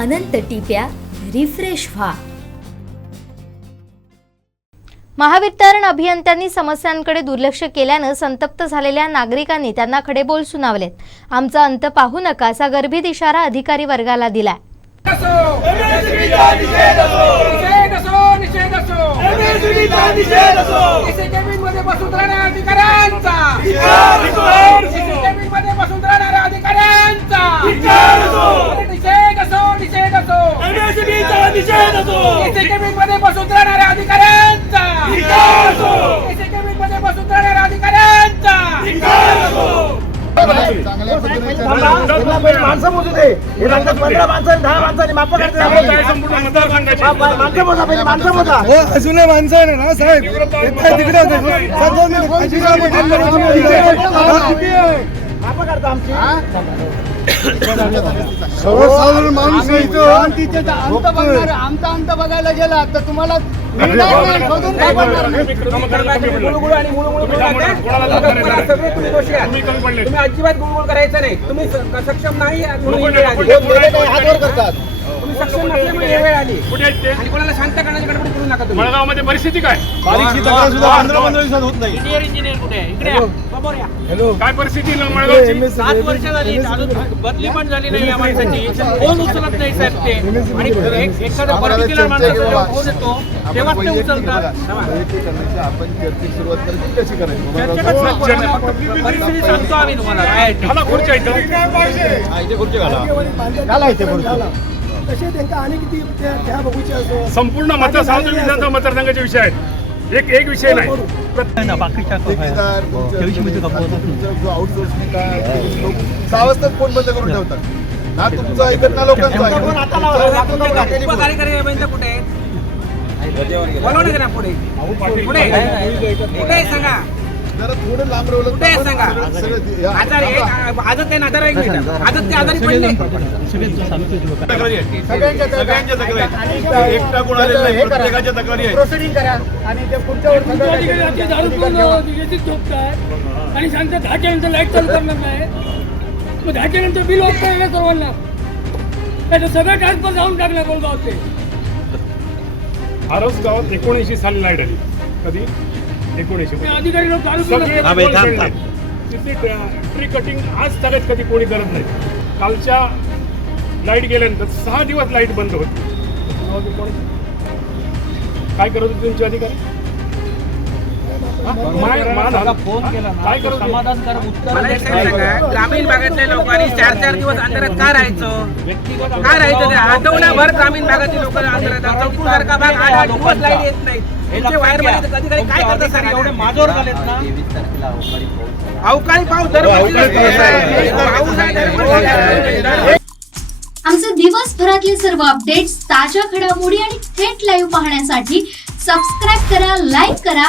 अनंत टिप्या refresh व्हा. महावितरण अभियंत्यांनी समस्यांकडे दुर्लक्ष केल्यानं संतप्त झालेल्या नागरिकांनी त्यांना खडेबोल सुनावलेत. आमचा अंत पाहू नका असा गर्भित इशारा अधिकारी वर्गाला दिलाय असो निषेध असो सीसीटीव्ही मध्ये बसून राहणाऱ्या अधिकाऱ्यांचा सीसीटीव्ही मध्ये बसून राहणाऱ्या अधिकाऱ्यांचा निषेध असो निषेध असो सीसीटीव्ही मध्ये बसून राहणाऱ्या अधिकाऱ्यांचा. मध्ये बसून राहणाऱ्या अधिकाऱ्यांचा. माणसं मोजू दे. हे सांगतात पंधरा माणसं दहा माणसांनी माप माणसं मोजा पहिले माणसं मोजा. अजूनही माणसं आहे ना साहेब? तिकडे होते. नाही सर्वसाधारण माणूस इथं. बघणार आमचा अंत बघायला गेला तर तुम्हाला काय तुम्ही अजिबात गुळगुळ करायचं नाही तुम्ही सक्षम नाही करतात मळगावमध्ये परिस्थिती काय? काय परिस्थिती सात वर्ष झाली बदली पण झाली नाही या माणसाची. फोन उचलत नाही साहेब ते? आणि एखादा येतो तेव्हाच ते उचलतात आपण चर्चेची सुरुवात करायची कशी करायची सांगतो आम्ही तुम्हाला. खुर्च्या इथं हा, इथे खुर्ची घाला. घाला. इथे खुर्ची. तसे त्यांचा आणि किती त्या त्या बघूचे असो. संपूर्ण मतदारसंघ विधानसभा मतदारसंघाचे विषय आहेत. एक एक विषय नाही. सहा वाजताच फोन बंद करून ठेवतात? ना तुमचं ऐकत ना लोकांचं फोन ऐकत बोलवलं का ना पुढे पुढे कुठे आहे सांगा जरा थोडं लांब रवलं कुठे आहे सांगा सगळं ते- या- आजार एक आजच आहे ना आजार एक मिनिट आजच ते आजारी पडले तक्रारी आहेत. सगळ्यांच्या तक्रारी. सगळ्यांच्या तक्रारी आहेत. आणि एकटा कोण आलेला नाही हे करा. प्रत्येकाच्या तक्रारी आहेत प्रोसिडिंग करा आणि ते पुढच्यावर सगळं अधिकारी आमची दारू पिऊन व्यवस्थित झोपतात आणि सांगतात दहाच्या नंतर लाइट चालू करणार नाही मग दहाच्या नंतर बिल ऑफ सर्वांना सगळं ट्रान्सफर जाऊन टाकलं कोलगावचे आरस गावात एकोणऐंशी साली लाइट आली. कधी? एकोणऐंशी. अधिकारी लोक. तिथे ट्री कटिंग आज तागत कधी कोणी करत नाही. कालच्या लाइट गेल्यानंतर सहा दिवस लाइट बंद होती. काय करत होते तुमचे अधिकारी? मला एक सांगा ग्रामीण भागातल्या लोकांनी चार चार दिवस अंधारात का राहायचं? का राहायचं? ते आठवडाभर ग्रामीण भागातील लोक अंधारात भाग आठ आठ दिवस लाइट येत नाही. त्यांचे वायरमध्ये कधी कधी काय करतात सांगा? एवढे माजोर झालेत ना. अवकाळी पाऊस दरवर्षी असतो. पाऊस आहे. दरवर्षी. आमचे दिवसभरातले सर्व अपडेट्स ताज्या घडामोडी आणि थेट लाईव्ह पाहण्यासाठी सबस्क्राईब करा लाईक करा